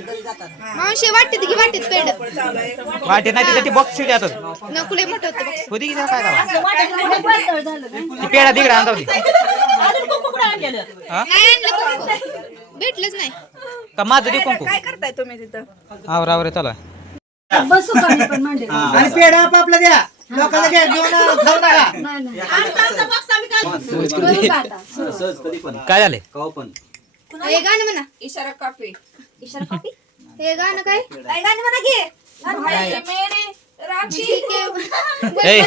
मावशी वाटते की वाटते पेंड. वाटे नाही बॉक्स शिट येतात नकुले मोठं होतं बघ. होती की काय करावं? ती पेढा तिकडे आणता होती हा? नाही आणलं कुंकू. भेटलंच नाही. का माझं दे कुंकू? काय करताय तुम्ही तिथं? आवर आवर चला. आणि पेढा आपापला द्या. लोकांना खाऊ नका. काय झाले? हे गाणं म्हणा. इशारा कॉपी हे गाणं काय? काय गाणं म्हणा घे भाई मेरे राखी ए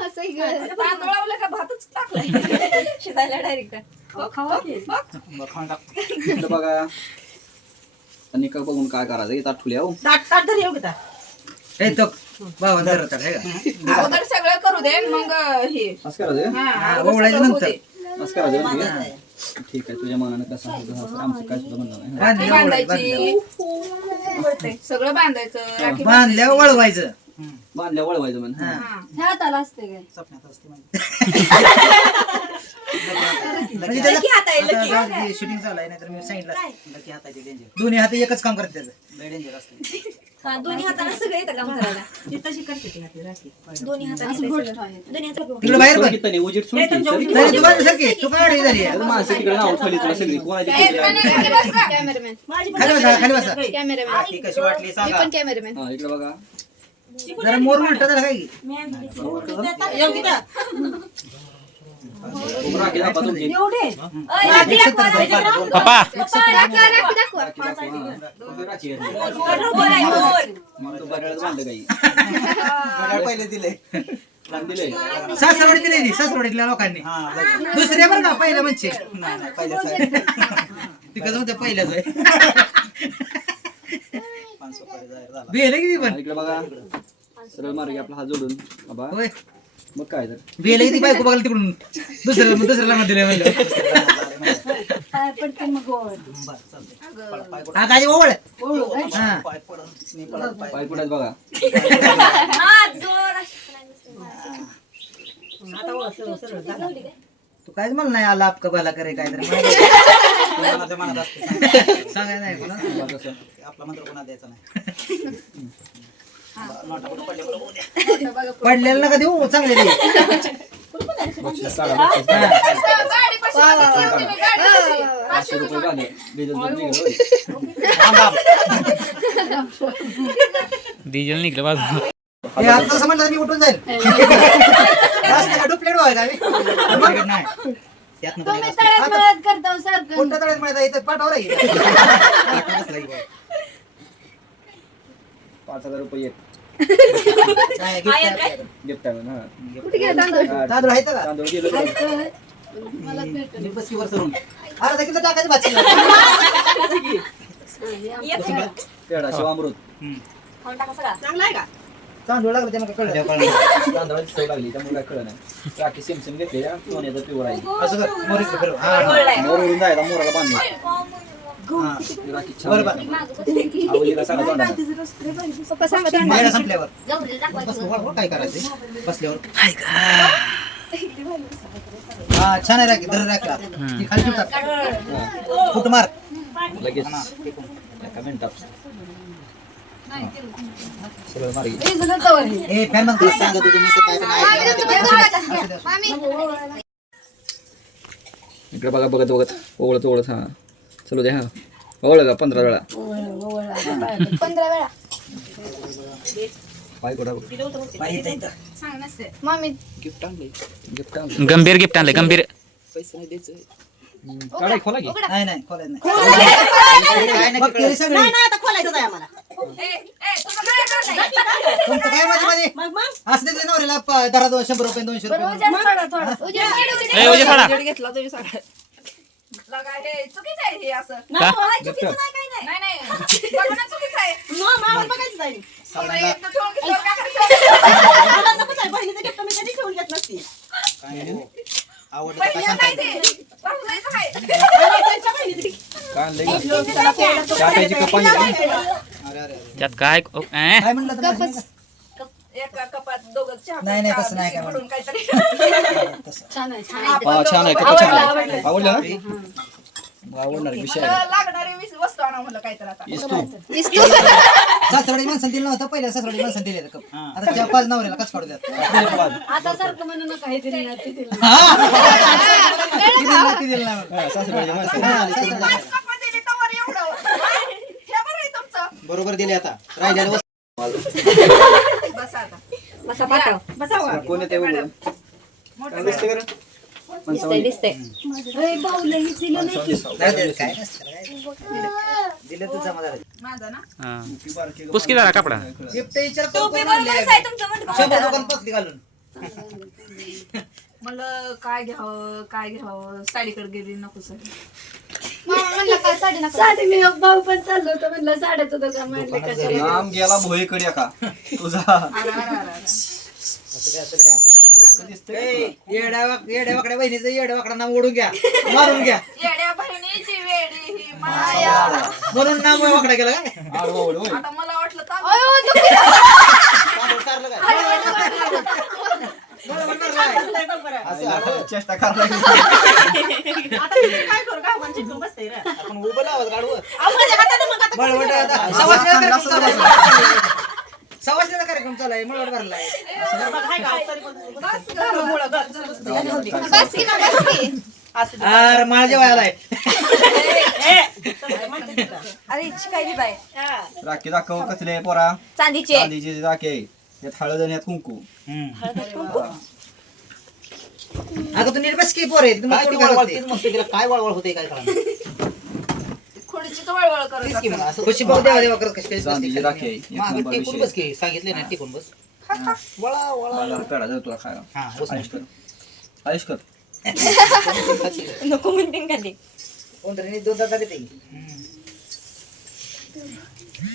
असं ग. तांदूळावलं का भातच टाकलाय. शिजायला डायरेक्ट बघा. आणि का बघून काय करायचं. येतात ठुल्या हो. हे तो बाबा धर तर, हे. का? अगोदर सगळं करू दे मग हे. असं करायचं? हा, हा, अगोदर ओवळायचं सगळं होऊ नंतर. दे. असं करायचं? ठीक आहे? तुझ्या मनानं कसं आमचं काय सुद्धा म्हणणं नाही. वळ-. बांधायची. सगळं बांधायचं राखी बांधल्या वळवायचं. बांधल्या वळवायचं म्हण हा. म्हणजे. आता शूटिंग चालू आहे नाहीतर मी सांगितलं दोन्ही हात एकच काम करत त्याचं दोन्ही हाताने सगळं येतं काम करायला दोन्ही हाताने सगळं. दोन्ही हाताने तिकडे बाहेर बघ नाही, उजेड सोड की. तरी तरी तू बाजू सरकी तू काय अडली झाली? आहे? माणसं तिकडे नाव ठेवली तुला सगळी. कोणाची किती आहे? कॅमेरामॅन. खाली बसा खाली बसा. कॅमेरामॅन. ही कशी वाटली मी सांगा. पण कॅमेरामॅन. हा इकडे बघा. जरा मोर उलट झाला काय राखी दाखवा तुमची पप्पा. हा. पहिले दिले दिलंय. सासरवाडी दिलेली सासरवाडीतल्या लोकांनी. दुसऱ्या बरं का पहिल्या म्हणजे? तिकडं होत्या पहिल्याच आहे. बेल किती पण? इकडे बघा. सरळ मार्गी आपला हात जोडून. बाबा. मग काय तर. बेल किती बायको बघायला तिकडून. दुसऱ्या दुसऱ्याला मध्ये दिले म्हणलं. हा काय ओवळ. हा. पाय पुढ्यात बघा. तू कायच मला नाही आला आपका बाला करे काय तर. सांगाय नाही कोणा बघा कसं. पडलेलं नका देऊ चांगले दे बक्षीस काढा. पाचशे रुपये झाले डिझेल पण निघालं, बाजू हे म्हणलं मी उठून जाईल. डुप्लेट व्हाय काय नाही करता सारखं. कोणत्या तळ्यात मिळत इथं पाठावर आहे. पाच हजार रुपये काय, gift आहे. गिफ्ट आहे ना. कुठे गेला तांदूळ? हा, तांदूळ आहेत का? तांदूळ गेलं बघा. मी बस वर सरून अरे ते किती टाकायचं भाजी? पेढा शिव अमृत. तांदूळ लागलं ते मग कळलं? तांदळाची चव लागली त्यामुळे काय कळलं नाही. राखी सिमसिम घेतली सोन्याचा पिवर आहे. असं कर मोरीच कर हा, हा. मोरवरून जायला मोराला बांधली. हा. छान संपल्यावर. काय करायचं बसल्यावर. हा आहे राखी धर राखला. ती खाली ठेवतात. फुट मार? लगेच. एका मिनिटात. सगळं मार्गी ए फॅन मग सांगत होतो मी तर काय पण ऐकलं. मामी. इकडे बघा बघत बघत. ओवळत ओवळत हा. चलू दे हा ओवळ का पंधरा वेळा पंधरा वेळा पाय मामी गिफ्ट आणले गिफ्ट आणले गंभीर गिफ्ट आणले गंभीर पैसे नाही द्यायचं काढाय खोला की नाही नाही खोलायचं नाही मग केली सगळी ए, ए, तुझं काय करताय? तुमचं काय मध्ये मध्ये असं देते नवऱ्याला प- दहा दोन शंभर रुपये दोनशे रुपये घेतला तुम्ही लगा हे चुकीचं आहे हे असं का? चुकीचं नाही काही नाही नाही नाही बघणं चुकीचं आहे थोडं एक तर ठेवून घेतल्यावर काय करायचं? आवडलं तर काय पहिलं सांगता नाही. ते. जायचं आहे. काय आणलंय का? चहा प्यायची कप आणली का? अरे अरे अरे. त्यात काय ओ, ए? काय म्हणलं तर नाही एका कपात दोघं चहा नाही, नाही, तसं. हा छान आहे छान आहे. आवडलं ना? आवडणार विषय आहे. लागणारी वीस वस्तू आणा विस्तू सासरवाडी माणसाला दिलं नव्हतं पहिल्या सासरवाडी माणसाला दिले कप. आता त्या पाच नवऱ्याला कच काढू द्या आता सारखं म्हणू नका हे दिली. ना ते दिलं ती दिलं नाही, ती दिलं नाही म्हणून. हा, सासरवाडी माणसं. बरोबर दिले आता. राहिलेलं बसा पाठव. कोण येते बघू दिसतंय दिसतंय अरे, भाऊला हे दिलं नाही नाही काय? दिलं तू जमा झालं. कपडा. टोपी बरोबरच आहे तुमचं म्हणतो मला काय घ्यावं काय घ्यावं? साडीकडे गेली नको सर म्हणला काय साडी नका. साडी मी भाऊ पण चाललो होतो म्हणलं साड्याचं दुकान म्हणलं कशाला. नाम गेला भोईकडे का तुझा येड्या वाक- येड्या वाकड्या बहिणीचं येड्या वाकडा नाव ओढून घ्या. मारून घ्या. येड्या बहिणीची वेडी ही माया. म्हणून नाव वाकडा गेला काय आडवा ओढ होय. आता मला वाटलं अयो, दुखी. काय? चेष्टा आपण उभं लावत आता सवासणीचा कार्यक्रम चालू आहे. सवासणीचा कार्यक्रम चालू आहे. मळवट भरलाय. बस की ना, बस की. अरे बाय राखी दाखव कसले पोरा. चांदीचे. चांदीची राखी आहे यात हळद आणि यात कुंकू. अगं तू नीट बस की पोर आहे तुम्ही काय कोण ती वळवळ घालते? तीच म्हणते तिला काय वळवळ होते काय कळणार? खोडीची तर वळवळ करत तेच की मग असं खुशी बघ देवा देवा करत कशी काय चांदीची राखी आहे एक मागं नंबर टिकून विषय बस की सांगितले ना टिकून बस? वळा वळा. मला पेढा देतो तुला खायला. हा बस आयुष कर आयुष कर नको म्हणते का ते कोणतरी दोन तास झाले ते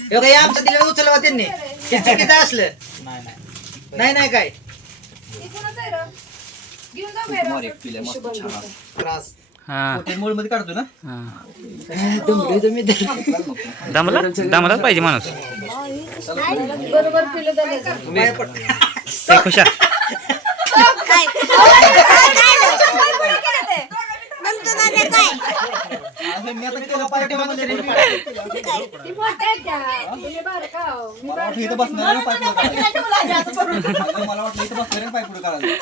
हे बघा, हे आमचं दिलं उचलवा त्यांनी. हे चुकीचं असलं? नाही नाही. नाही नाही काय? हे त्रास. हा. मध्ये काढतो ना? दमला? दमलाच पाहिजे माणूस. बरोबर खुशा. अरे मी आता तुला पार्टी मध्ये मला ती मोठ्या आहेत त्या. तुम्ही बारं का? मी वाटलं इथं बसणार आहे, पाय पुढे काढायचं. अगं, मला वाटलं इथं बसणार आहे, पाय पुढे काढायचं.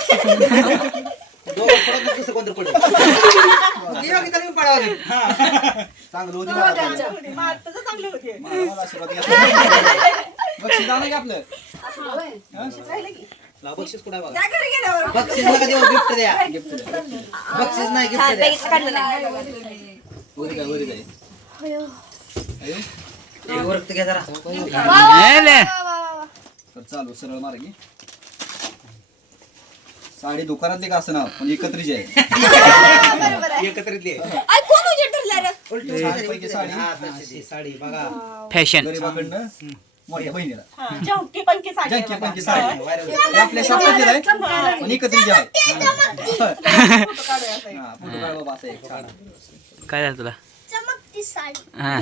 दोघं पडत नाही, दुसरं कोणतरी पडेल बघ, इथं मी पडावं लागेल. चांगलं होती बा आता. मला- मला आशीर्वाद द्या. बक्षीस आणा की आपलं लाव बक्षीस कुठं आहे बघा त्या घरी गेल्यावर बक्षीस नका देऊ गिफ्ट द्या गिफ्ट. बक्षीस नाही गिफ्ट द्या काढलं नाही वरी काय वरी काय अयो. घ्या जरा वा, वा. तर चालू सरळ मार्गी साडी दुकानातली का असं ना पण एकत्रीची आहे एकत्रितली आहे. अरे कोण उजेड धरला रे उलटी छानपैकी साडी हा, तशी साडी बघा फॅशन गरीबाकडनं मोठ्या बहिणीला साडी जंकी पंकी साडी हे आपल्या आहे पण एकत्रीची आहे हा, फोटो काढ बाबा असं एक छान. काय झालं तुला? हा.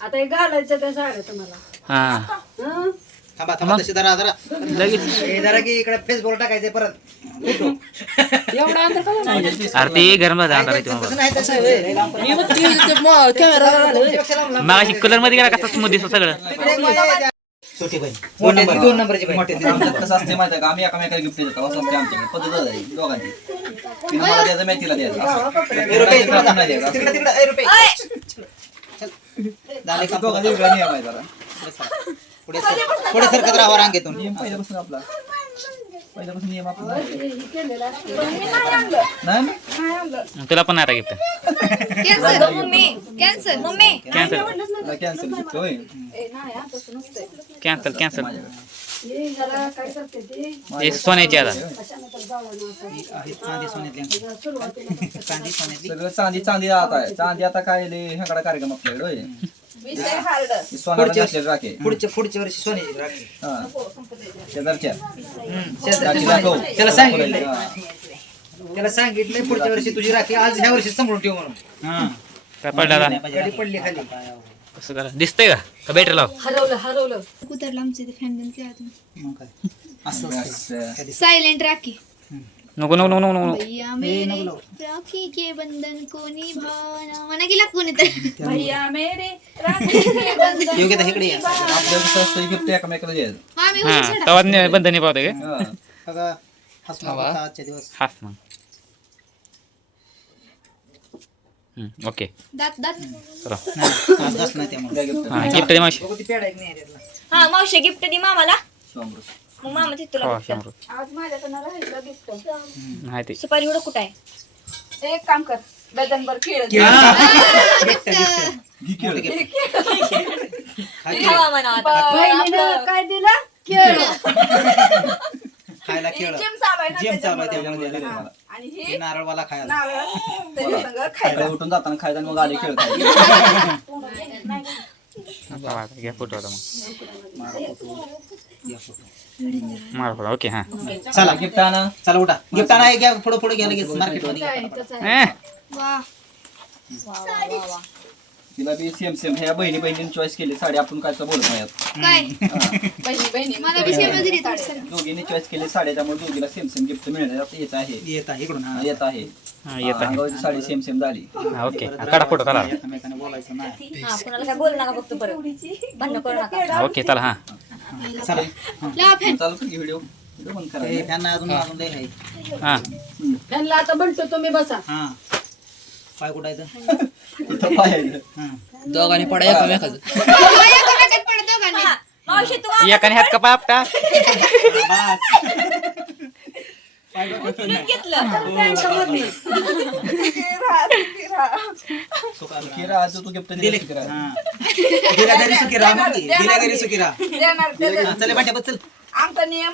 आता हे घालायचं त्या साड्या तुम्हाला. हा. हं? थांबा थांबा तशी जरा जरा. लगेच. हे जरा की इकडे फेसबुक टाकायचे परत. एवढा अंतर का नाही? अरे ते गरम नाही तसं होय. कुलरमध्ये गेला कसा स्मूथ दिसतो सगळं? तिकडे एक छोटी बहीण. मोठ्या ती दोन नंबरची बाई. मोठे ते आमच्यात कसं असते माहिती आहे का? आम्ही एकामेकाला गिफ्ट देतो असं आमच्याकडे पद्धत आहे. दोघांची. तिने मला द्यायचं मी तिला द्यायचं. असं. ए, रुपये, तिला आपण नाही द्यायचं. तिकडे तिकडे ए, रुपये. झाले का? दोघांचा वेगळा नियम आहे जरा. पुढे सर. पुढे सरकत राहावं रांगेतून. नियम पहिल्यापासून आपला. पहिल्यापासून नियम. हे. नाही ना? तुला पण आता gift cancel mummy. Cancel mummy. Cancel cancel gift होय. कॅन्सल कॅन्सल हे जरा काय करते ते? हे सोन्याची आता. आहे, चांदी सोन्यातली. जरा सुरुवातीला चांदी सोन्यातली. सगळं चांदी चांदी आता आहे. चांदी आता काय ह्याकडा कार्यक्रम आपल्याकडे होय. विषय हार्ड सोनाला पुढच्या घातलेली राखे पुढच्या पुढच्या वर्षी सोन्याची राखी शेजारच्या. शेजारची राखी सोन्याची. दाखव. त्याला सांगितलंय. त्याला सांगितलंय पुढच्या वर्षी तुझी राखी आज ह्या वर्षी सांभाळून ठेव म्हणून. काय पडला आता? गाडी पडली खाली. कसं करा दिसतंय का? का बॅटरी लाव? हरवलं हरवलं. उतरलं आमचं ते फॅन बंद केला तुम्ही. मग काय? असं असतं. असं. सायलेंट राखी नको नको नको नको नको. भैया मेरे. राखी के बंधन को निभाना. म्हणा गेला कोणी तर भैया मेरे इकडे या. कसं असतं गिफ्ट एकमेकाला द्यायचं हा हा. तवा बंद नाही पावते का हा. बघा हसू नका आजचे दिवस. हाच मग. हम्म, ओके. दात दात. चला नाही, आज घास नाही त्यामुळे द्या gift. हा गिफ्ट दे मावशी. बघू ती पेढा एक नाही. याच्यातला. हा मावशी गिफ्ट दे मामाला. मग मामा तुला हो gift. शंभर आज माझ्याकडनं राहिलं गिफ्ट. नाही ते. सुपारी एवढं कुठं आहे? एक काम कर. डझनभर केळ घे. घी केळं. खावा म्हणा आता. बहिणीनं काय दिलं? केळ खायला केळ जिम चालू आहे ना जिम चालू आहे त्याच्यामुळे. त्यामुळे दिलं त्याला. मला. आणि हे हे नारळवाला खायला. नारळ त्याच्या संग खायचं. सकाळी उठून जाताना खायचं आणि मग आले खेळ चला, घ्या फोटो आता मग. मार फोटो. ओके हा. चला गिफ्ट आणा. चला उठा. गिफ्ट आणा. घ्या. पुढे पुढे गेलं मार्केटमध्ये वा. तिला बी सेम सेम ह्या बहिणी बहिणीने चॉईस केली साडी आपण काय बोलत नाही यात. काय? हा. बहिणी बहिणी मला बी सेम दिली थोडीसं. दोघींनी चॉईस केली साडी त्यामुळे दोघीला सेम सेम गिफ्ट मिळण्यात येत आहे. येत आहे इकडून हा. हा, येत आहे. हा, येत आहे. अंगावरची साडी सेम सेम झाली. हा, ओके. हा, काढा फोटो चला एकमेकाने बोलायचं नाही. हा कुणाला काय बोल नका फक्त परत. भांडण करू नका. हा, ओके चला हा. चला. लावा फॅन चालू कर व्हिडिओ व्हिडिओ बंद हे करा त्यांना अजून आहे. हा. त्यांना आता म्हणतो तुम्ही बसा. हा. पाय कुठायचं? इथं पाहायचं हा. दोघांनी पडा एकमेकाचं. हा, मावशी तू एकाने हात कपा आपटा? उचलून घेतलं. किरा आज तू गिफ्ट दिले किरा घरी घरी चल चल. आमचा नियम